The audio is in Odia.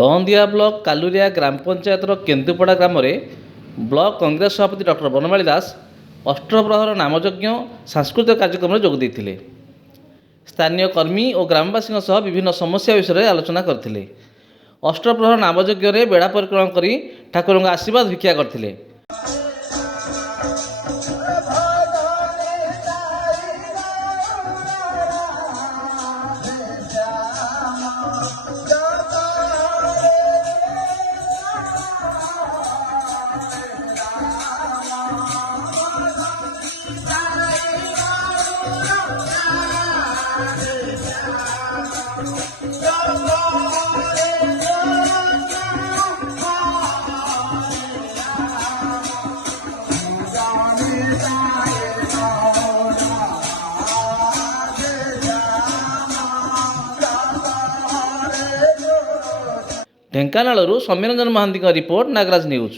କହନ୍ଦିଆ ବ୍ଲକ କାଲୁରିଆ ଗ୍ରାମ ପଞ୍ଚାୟତର କେନ୍ଦୁପଡ଼ା ଗ୍ରାମରେ ବ୍ଲକ କଂଗ୍ରେସ ସଭାପତି ଡକ୍ଟର ବନମାଳୀ ଦାସ ଅଷ୍ଟପ୍ରହର ନାମଯଜ୍ଞ ସାଂସ୍କୃତିକ କାର୍ଯ୍ୟକ୍ରମରେ ଯୋଗ ଦେଇଥିଲେ। ସ୍ଥାନୀୟ କର୍ମୀ ଓ ଗ୍ରାମବାସୀଙ୍କ ସହ ବିଭିନ୍ନ ସମସ୍ୟା ବିଷୟରେ ଆଲୋଚନା କରିଥିଲେ। ଅଷ୍ଟପ୍ରହର ନାମଯଜ୍ଞରେ ବେଢ଼ା ପରିକ୍ରମା କରି ଠାକୁରଙ୍କ ଆଶୀର୍ବାଦ ଭିକ୍ଷା କରିଥିଲେ। ଢେଙ୍କାନାଳରୁ ସୌମ୍ୟରଞ୍ଜନ ମହାନ୍ତିଙ୍କ ରିପୋର୍ଟ, ନାଗରାଜ ନ୍ୟୁଜ୍।